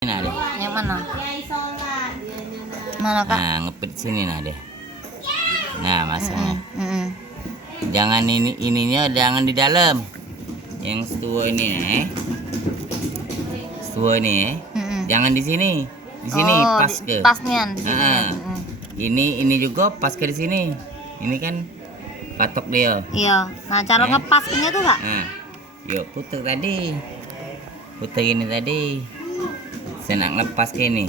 Nah deh. Yang mana? Mana kak? Nah ngepit sini nah deh. Nah masangnya. Jangan ininya jangan di dalam. Yang setua ini setua ini jangan di sini. Di sini pas ke. Pasnya di sini. Ini juga pas ke di sini. Ini kan patok dia. Iya. Nah cara ngepasnya tuh kak? Nah, yuk putar tadi. Putar ini tadi. Saya nak lepas ke ini.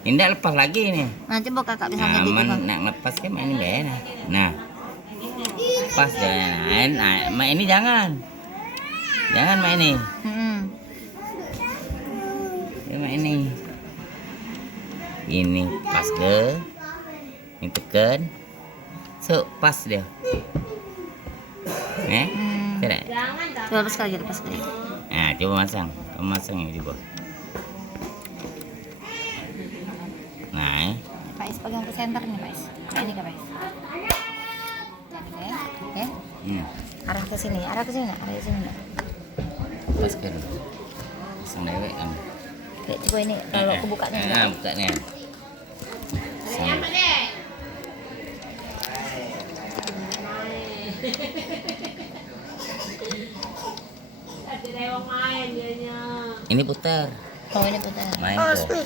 Ini tidak lepas lagi ini. Nah coba kakak bisa Nah, jadi gitu. nak lepas ke main ini enak. Nah, pas jangan. Nah, main ini jangan. Jangan main ini. Ya, main ini. Ini pas ke. Ini tekan. So, pas dia. Tidak. Coba lepas lagi, lepas lagi. Nah, coba masang. Kamu masang ini juga. Nah, Pak Is pegang ke center nih Pak Is. Kayak ini kak Pak Is. Oke. Arah ke sini, arah ke sini, arah ke sini. pas ke. Masang dewek kan. Oke, coba ini kalau kebukanya enggak. Nah, bukanya. Ini putar. Oh ini putar. Main Oh, tuh.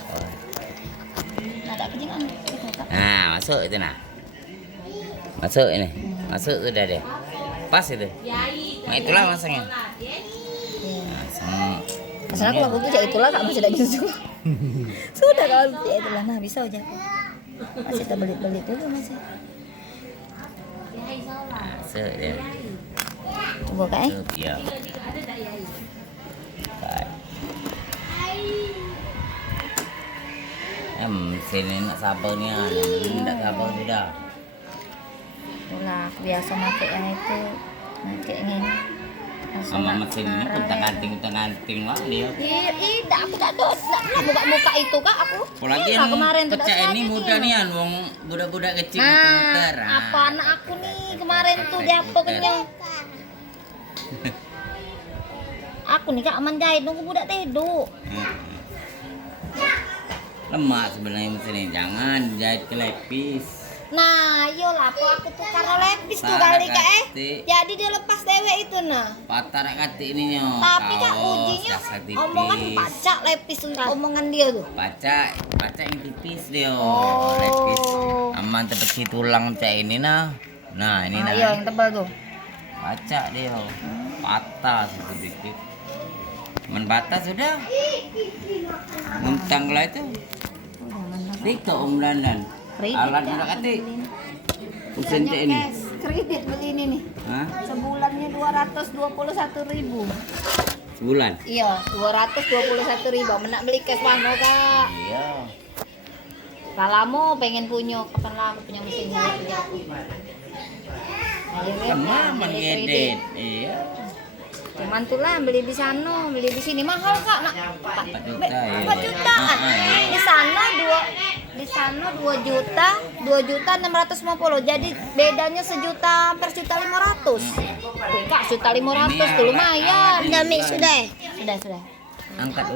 Nah, tak kecil kan. Nah, masuk itu nah. Masuk ini. Masuk sudah deh. Pas itu. Nah, itulah masangnya. Masang. Masalah aku lagu tuh itulah kak masih ada gitu. Sudah kalau ya itulah. Nah bisa aja. Masih kita beli dulu masih. Masuk dia. Coba kak Iya. Sini nak sabarnya, tidak sabar sudah. Itulah biasa pakai yang itu. Pakai yang ini. Sama mesin ini kuntang-kanting lah dia. Tidak, aku tak ada. Tak buka-buka itu kak aku. Apalagi Nah, kemarin tuh pecah ini mudah nih an, wong budak-budak kecil itu muter. Apa anak aku nih kemarin tuh dia apa kenyang. Aku nih kak menjahit nunggu budak tidur. Lemah sebenarnya mesin ini, jangan jahit ke lepis. Nah, yolah, aku tuh karena lepis tuh kali kak jadi dia lepas dewek itu nah. Patah nak kati ininya. Tapi kak ujinya omongan pacak lepis omongan dia tuh. Pacak yang tipis dia. Lepis aman tepeci tulang cak ini nah. Nah ini nah. Iya yang tebal tuh. Pacak dia. Patah sedikit. Patah sudah. Mentang lah itu. Tiga dandan. Alat udah kati. Usen cak ini. Kredit beli ini nih. Hah? Sebulannya 221.000. Sebulan? Iya, 221.000. Menak beli cash mana kak? Iya. Kalau pengen punya, kapan lah aku punya mesin punya. Sama mengedit. Iya. Cuman tuh lah beli di sana, beli di sini mahal kak. Nak 4 jutaan. Di sana 2 juta, 2.650. Jadi bedanya sejuta per 1.500. Tuh kak 1.500 tuh lumayan. Sudah. Angkat